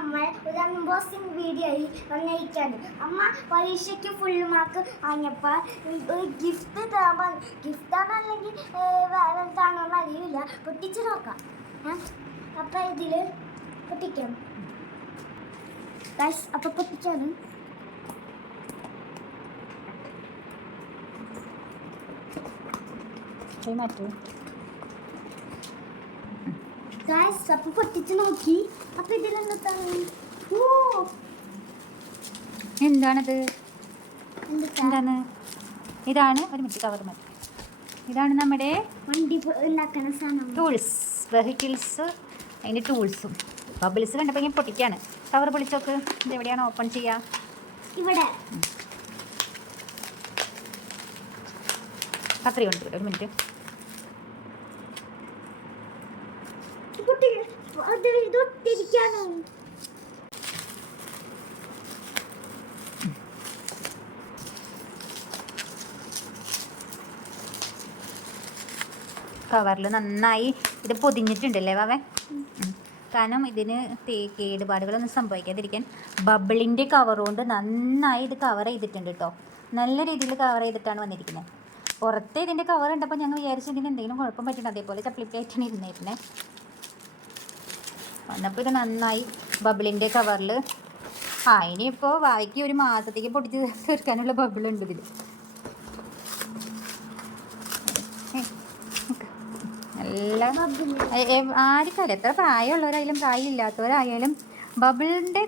നമ്മൾ ഒരു അൺബോക്സിംഗ് വീഡിയോയിൽ വന്നിരിക്കുകയാണ്. അമ്മ പരീക്ഷയ്ക്ക് ഫുൾ മാർക്ക് വാങ്ങിയപ്പോൾ ഒരു ഗിഫ്റ്റ് തരാൻ ഗിഫ്റ്റാണോ അല്ലെങ്കിൽ വേറെന്താണോ എന്ന് അറിയില്ല. പൊട്ടിച്ച് നോക്കാം. അപ്പം ഇതിൽ പൊട്ടിക്കാം. അപ്പം പൊട്ടിക്കാണ്. മാറ്റൂ. അപ്പം പൊട്ടിച്ച് നോക്കി. അപ്പം ഇതിലെന്താണ്? എന്താണത്? എന്താണ്? ഇതാണ് ഒരു മിനിറ്റ് കവർ മതി. ഇതാണ് നമ്മുടെ വണ്ടി ഉണ്ടാക്കുന്ന സാധനം. ടൂൾസ്, വെഹിക്കിൾസ്, അതിൻ്റെ ടൂൾസും. ബബിൾസ് കണ്ടപ്പോൾ ഇങ്ങനെ പൊട്ടിക്കാണ്. കവർ പൊളിച്ചോക്ക്. ഇത് എവിടെയാണ് ഓപ്പൺ ചെയ്യുക? ഇവിടെ കത്രി കൊണ്ട് ഒരു മിനിറ്റ്. കവറിൽ നന്നായി ഇത് പൊതിഞ്ഞിട്ടുണ്ടല്ലേ വാവേ? കാരണം ഇതിന് കേടുപാടുകളൊന്നും സംഭവിക്കാതിരിക്കാൻ ബബിളിൻ്റെ കവർ കൊണ്ട് നന്നായി ഇത് കവർ ചെയ്തിട്ടുണ്ട് കേട്ടോ. നല്ല രീതിയിൽ കവർ ചെയ്തിട്ടാണ് വന്നിരിക്കുന്നത്. പുറത്ത് ഇതിൻ്റെ കവർ ഉണ്ടപ്പോൾ ഞങ്ങൾ വിചാരിച്ചു ഇതിന് എന്തെങ്കിലും കുഴപ്പം പറ്റണം. അതേപോലെ ചപ്ലിപ്പായിട്ടാണ് ഇരുന്നിരുന്നത്. വന്നപ്പോൾ ഇത് നന്നായി ബബിളിൻ്റെ കവറിൽ ഇനിയിപ്പോൾ വായിക്ക് ഒരു മാസത്തേക്ക് പൊടിച്ച് തീർക്കാനുള്ള ബബിളുണ്ട് ഇതിൽ. നല്ല ആർക്കല്ല, എത്ര പ്രായമുള്ളവരായാലും പ്രായമില്ലാത്തവരായാലും ബബിളിൻ്റെ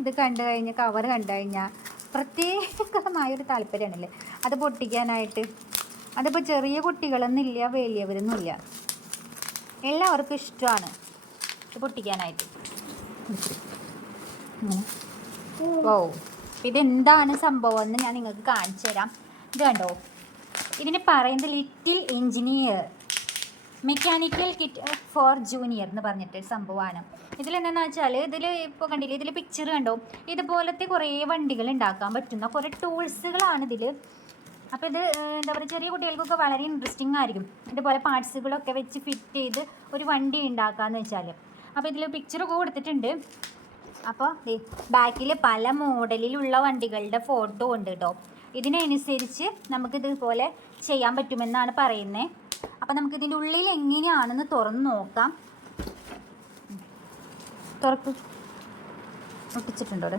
ഇത് കണ്ടു കഴിഞ്ഞാൽ, കവർ കണ്ടു കഴിഞ്ഞാൽ പ്രത്യേകമായൊരു താല്പര്യമാണല്ലേ അത് പൊട്ടിക്കാനായിട്ട്. അതിപ്പോൾ ചെറിയ കുട്ടികളൊന്നുമില്ല, വലിയവരൊന്നുമില്ല, എല്ലാവർക്കും ഇഷ്ടമാണ് ഇത് പൊട്ടിക്കാനായിട്ട്. ഓ, ഇതെന്താണ് സംഭവം എന്ന് ഞാൻ നിങ്ങൾക്ക് കാണിച്ചു തരാം. ഇത് കണ്ടോ, ഇതിന് പറയുന്നത് little engineer mechanical kit for junior എന്ന് പറഞ്ഞിട്ട് സംഭവമാണ്. ഇതിലെന്താണെന്ന് വെച്ചാൽ ഇതിൽ ഇപ്പോൾ കണ്ടില്ലേ, ഇതിൽ പിക്ചർ കണ്ടോ, ഇതുപോലത്തെ കുറേ വണ്ടികൾ ഉണ്ടാക്കാൻ പറ്റുന്ന കുറേ ടൂൾസുകളാണ് ഇതിൽ. അപ്പോൾ ഇത് എന്താ പറയുക, ചെറിയ കുട്ടികൾക്കൊക്കെ വളരെ ഇൻട്രസ്റ്റിംഗ് ആയിരിക്കും ഇതുപോലെ പാർട്സുകളൊക്കെ വെച്ച് ഫിറ്റ് ചെയ്ത് ഒരു വണ്ടി ഉണ്ടാക്കാമെന്ന് വെച്ചാൽ. അപ്പോൾ ഇതിൽ പിക്ചറൊക്കെ കൊടുത്തിട്ടുണ്ട്. അപ്പോൾ ബാക്കിൽ പല മോഡലിലുള്ള വണ്ടികളുടെ ഫോട്ടോ ഉണ്ട് കേട്ടോ. ഇതിനനുസരിച്ച് നമുക്കിതുപോലെ ചെയ്യാൻ പറ്റുമെന്നാണ് പറയുന്നത്. അപ്പോൾ നമുക്കിതിൻ്റെ ഉള്ളിൽ എങ്ങനെയാണെന്ന് തുറന്ന് നോക്കാം. തുറക്ക്. ഒട്ടിച്ചിട്ടുണ്ടോ? അവിടെ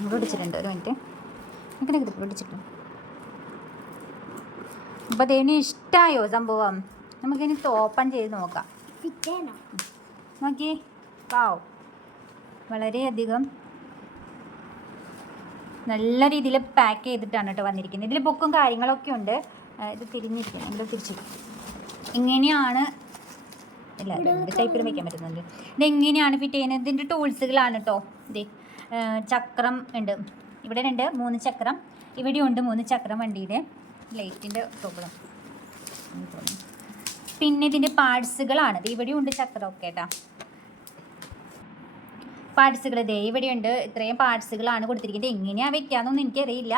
ഇവിടെ ഒട്ടിച്ചിട്ടുണ്ട്. ഒരു മിനിറ്റ്, ഇങ്ങനെ ഒട്ടിച്ചിട്ടുണ്ട്. അപ്പോൾ അതിന് ഇഷ്ടമായോ സംഭവം? നമുക്കിനി ഓപ്പൺ ചെയ്ത് നോക്കാം. നോക്കി, വാവ്, വളരെയധികം നല്ല രീതിയിൽ പാക്ക് ചെയ്തിട്ടാണ് കേട്ടോ വന്നിരിക്കുന്നത്. ഇതിൽ ബുക്കും കാര്യങ്ങളൊക്കെ ഉണ്ട്. ഇത് തിരിഞ്ഞിരിക്കും, നമ്മൾ തിരിച്ചു ഇങ്ങനെയാണ്. ഇല്ല, രണ്ട് ടൈപ്പിൽ വയ്ക്കാൻ പറ്റുന്നുണ്ട്. ഇതെങ്ങനെയാണ് ഫിറ്റ് ചെയ്യുന്നത്? ഇതിൻ്റെ ടൂൾസുകളാണ് കേട്ടോ. ഇത് ചക്രം ഉണ്ട്, ഇവിടെ 3 ചക്രം, ഇവിടെ ഉണ്ട് 3 ചക്രം. വണ്ടിയുടെ ലൈറ്റിൻ്റെ പ്രോബ്ലം. പിന്നെ ഇതിൻ്റെ പാർട്സുകളാണ്. ഇത് ഇവിടെ ഉണ്ട് ചക്രമൊക്കെ കേട്ടോ. പാർട്സുകൾ ഇതേ ഇവിടെയുണ്ട്. ഇത്രയും പാർട്സുകളാണ് കൊടുത്തിരിക്കുന്നത്. എങ്ങനെയാണ് വെക്കാമെന്നൊന്നും എനിക്കറിയില്ല.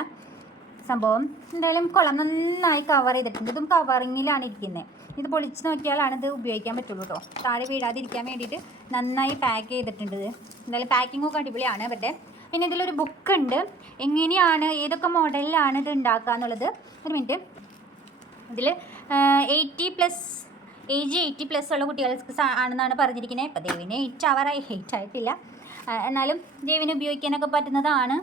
സംഭവം എന്തായാലും കൊള്ളാം, നന്നായി കവർ ചെയ്തിട്ടുണ്ട്. ഇതും കവറിങ്ങിലാണ് ഇരിക്കുന്നത്. ഇത് പൊളിച്ച് നോക്കിയാലാണ് ഇത് ഉപയോഗിക്കാൻ പറ്റുള്ളൂ കേട്ടോ. താഴെ വീഴാതിരിക്കാൻ വേണ്ടിയിട്ട് നന്നായി പാക്ക് ചെയ്തിട്ടുണ്ട്. ഇത് എന്തായാലും പാക്കിങ്ങൊക്കെ അടിപൊളിയാണ് അവരുടെ. പിന്നെ ഇതിലൊരു ബുക്ക് ഉണ്ട്, എങ്ങനെയാണ് ഏതൊക്കെ മോഡലിലാണ് ഇത് ഉണ്ടാക്കുക എന്നുള്ളത്. ഒരു മിനിറ്റ്. ഇതിൽ 80+ ഏജ് 80+ ഉള്ള കുട്ടികൾക്ക് ആണെന്നാണ് പറഞ്ഞിരിക്കുന്നത്. ഇപ്പോൾ ദേവിന് 8 ആവാറായി, 8 ആയിട്ടില്ല, എന്നാലും ദേവിന് ഉപയോഗിക്കാനൊക്കെ പറ്റുന്നതാണ്.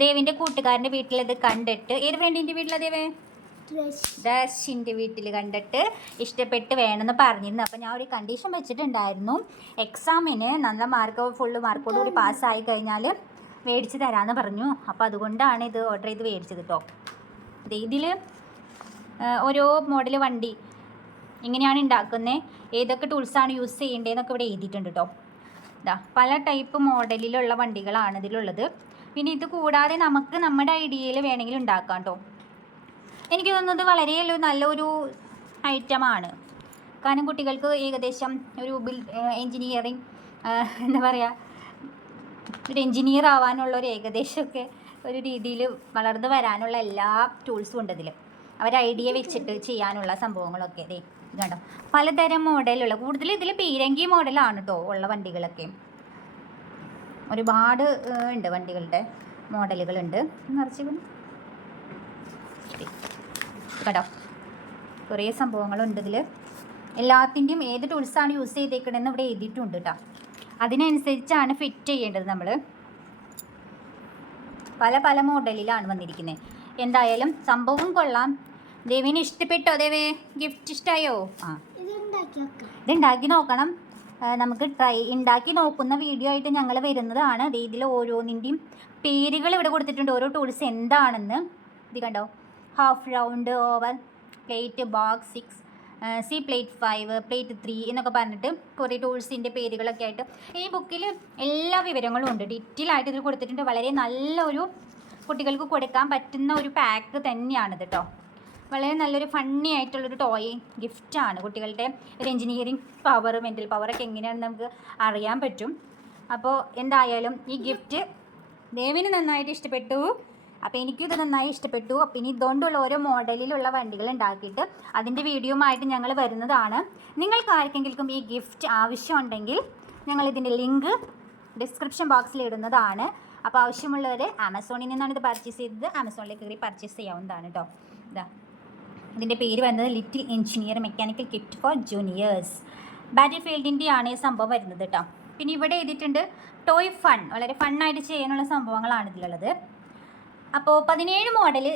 ദേവിൻ്റെ കൂട്ടുകാരൻ്റെ വീട്ടിലത് കണ്ടിട്ട്, ഏത് ഫ്രണ്ടിൻ്റെ വീട്ടിലാണ് ദേവേ? ദർശിൻ്റെ വീട്ടിൽ കണ്ടിട്ട് ഇഷ്ടപ്പെട്ട് വേണമെന്ന് പറഞ്ഞിരുന്നു. അപ്പോൾ ഞാൻ ഒരു കണ്ടീഷൻ വെച്ചിട്ടുണ്ടായിരുന്നു, എക്സാമിന് നല്ല മാർക്ക്, ഫുള്ള് മാർക്കോടുകൂടി പാസ്സായി കഴിഞ്ഞാൽ മേടിച്ച് തരാമെന്ന് പറഞ്ഞു. അപ്പോൾ അതുകൊണ്ടാണ് ഇത് ഓർഡർ ചെയ്ത് മേടിച്ചത് കേട്ടോ. ഇതിൽ ഓരോ മോഡൽ വണ്ടി എങ്ങനെയാണ് ഉണ്ടാക്കുന്നത്, ഏതൊക്കെ ടൂൾസാണ് യൂസ് ചെയ്യേണ്ടതെന്നൊക്കെ ഇവിടെ എഴുതിയിട്ടുണ്ട് കേട്ടോ. പല ടൈപ്പ് മോഡലിലുള്ള വണ്ടികളാണ് ഇതിലുള്ളത്. പിന്നെ ഇത് കൂടാതെ നമുക്ക് നമ്മുടെ ഐഡിയയിൽ വേണമെങ്കിൽ ഉണ്ടാക്കാം കേട്ടോ. എനിക്ക് തോന്നുന്നത് വളരെ നല്ലൊരു ഐറ്റമാണ്. കാരണം കുട്ടികൾക്ക് ഏകദേശം ഒരു എൻജിനീയറിങ് എന്താ പറയുക, ഒരു എൻജിനീയർ ആവാനുള്ള ഏകദേശമൊക്കെ ഒരു രീതിയിൽ വളർന്നു വരാനുള്ള എല്ലാ ടൂൾസും ഉണ്ട് ഇതിൽ. അവർ ഐഡിയ വെച്ചിട്ട് ചെയ്യാനുള്ള സംഭവങ്ങളൊക്കെ. ഇത് കണ്ടോ, പലതരം മോഡലുള്ള, കൂടുതൽ ഇതിൽ പീരങ്കി മോഡലാണ് കേട്ടോ ഉള്ള വണ്ടികളൊക്കെ. ഒരുപാട് ഉണ്ട് വണ്ടികളുടെ മോഡലുകളുണ്ട്. നിറച്ച് കേട്ടോ കുറേ സംഭവങ്ങളുണ്ട് ഇതിൽ. എല്ലാത്തിൻ്റെയും ഏത് ടൂൾസാണ് യൂസ് ചെയ്തേക്കണമെന്ന് ഇവിടെ എഴുതിയിട്ടുണ്ട് കേട്ടോ. അതിനനുസരിച്ചാണ് ഫിറ്റ് ചെയ്യേണ്ടത് നമ്മൾ. പല പല മോഡലിലാണ് വന്നിരിക്കുന്നത്. എന്തായാലും സംഭവം കൊള്ളാം. ദേവിന് ഇഷ്ടപ്പെട്ടോ? ദേവേ ഗിഫ്റ്റ് ഇഷ്ടമായോ? ആ, ഇതുണ്ടാക്കി നോക്കണം. നമുക്ക് ഉണ്ടാക്കി നോക്കുന്ന വീഡിയോ ആയിട്ട് ഞങ്ങൾ വരുന്നതാണ്. ഇതിൽ ഓരോന്നിൻ്റെയും പേരുകൾ ഇവിടെ കൊടുത്തിട്ടുണ്ട്, ഓരോ ടൂൾസ് എന്താണെന്ന്. ഇത് കണ്ടോ, half round, oval, plate, box 6, C plate 5, plate 3 എന്നൊക്കെ പറഞ്ഞിട്ട് കുറേ ടൂൾസിൻ്റെ പേരുകളൊക്കെ ആയിട്ട് ഈ ബുക്കിൽ എല്ലാ വിവരങ്ങളും ഉണ്ട്. ഡീറ്റെയിൽ ആയിട്ട് ഇതിൽ കൊടുത്തിട്ടുണ്ട്. വളരെ നല്ലൊരു കുട്ടികൾക്ക് കൊടുക്കാൻ പറ്റുന്ന ഒരു പാക്ക് തന്നെയാണിത് കേട്ടോ. വളരെ നല്ലൊരു ഫണ്ണി ആയിട്ടുള്ളൊരു ടോയ് ഗിഫ്റ്റാണ്. കുട്ടികളുടെ ഒരു എൻജിനീയറിങ് പവർ, മെൻ്റൽ പവറൊക്കെ എങ്ങനെയാണെന്ന് നമുക്ക് അറിയാൻ പറ്റും. അപ്പോൾ എന്തായാലും ഈ ഗിഫ്റ്റ് ദേവിന് നന്നായിട്ട് ഇഷ്ടപ്പെട്ടു. അപ്പോൾ എനിക്കും ഇത് നന്നായി ഇഷ്ടപ്പെട്ടു. അപ്പോൾ ഇനി ഇതുകൊണ്ടുള്ള ഓരോ മോഡലിലുള്ള വണ്ടികൾ ഉണ്ടാക്കിയിട്ട് അതിൻ്റെ വീഡിയോയുമായിട്ട് ഞങ്ങൾ വരുന്നതാണ്. നിങ്ങൾക്ക് ആർക്കെങ്കിലും ഈ ഗിഫ്റ്റ് ആവശ്യമുണ്ടെങ്കിൽ ഞങ്ങളിതിൻ്റെ ലിങ്ക് ഡിസ്ക്രിപ്ഷൻ ബോക്സിൽ ഇടുന്നതാണ്. അപ്പോൾ ആവശ്യമുള്ളവർ ആമസോണിൽ നിന്നാണ് ഇത് പർച്ചേസ് ചെയ്തത്. ആമസോണിലേക്ക് കയറി പർച്ചേസ് ചെയ്യാവുന്നതാണ് കേട്ടോ. ഇതാ ഇതിൻ്റെ പേര് വരുന്നത് little engineer mechanical kit for juniors. Battle ഫീൽഡിൻ്റെ ആണ് ഈ സംഭവം വരുന്നത് കേട്ടോ. പിന്നെ ഇവിടെ എഴുതിയിട്ടുണ്ട് ടോയ് ഫൺ. വളരെ ഫണ്ണായിട്ട് ചെയ്യാനുള്ള സംഭവങ്ങളാണ് ഇതിലുള്ളത്. അപ്പോൾ 17 മോഡൽ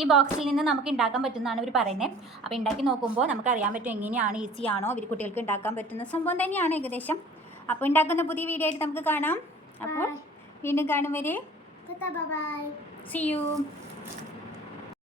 ഈ ബോക്സിൽ നിന്ന് നമുക്ക് ഉണ്ടാക്കാൻ പറ്റുമെന്നാണ് ഇവർ പറയുന്നത്. അപ്പോൾ ഉണ്ടാക്കി നോക്കുമ്പോൾ നമുക്കറിയാൻ പറ്റും എങ്ങനെയാണ്, ഈസി ആണോ, ഇവർ കുട്ടികൾക്ക് ഉണ്ടാക്കാൻ പറ്റുന്ന സംഭവം തന്നെയാണ് ഏകദേശം. അപ്പോൾ ഉണ്ടാക്കുന്ന പുതിയ വീഡിയോ ആയിട്ട് നമുക്ക് കാണാം. അപ്പോൾ വീണ്ടും കാണും വരെ ബൈ. see you.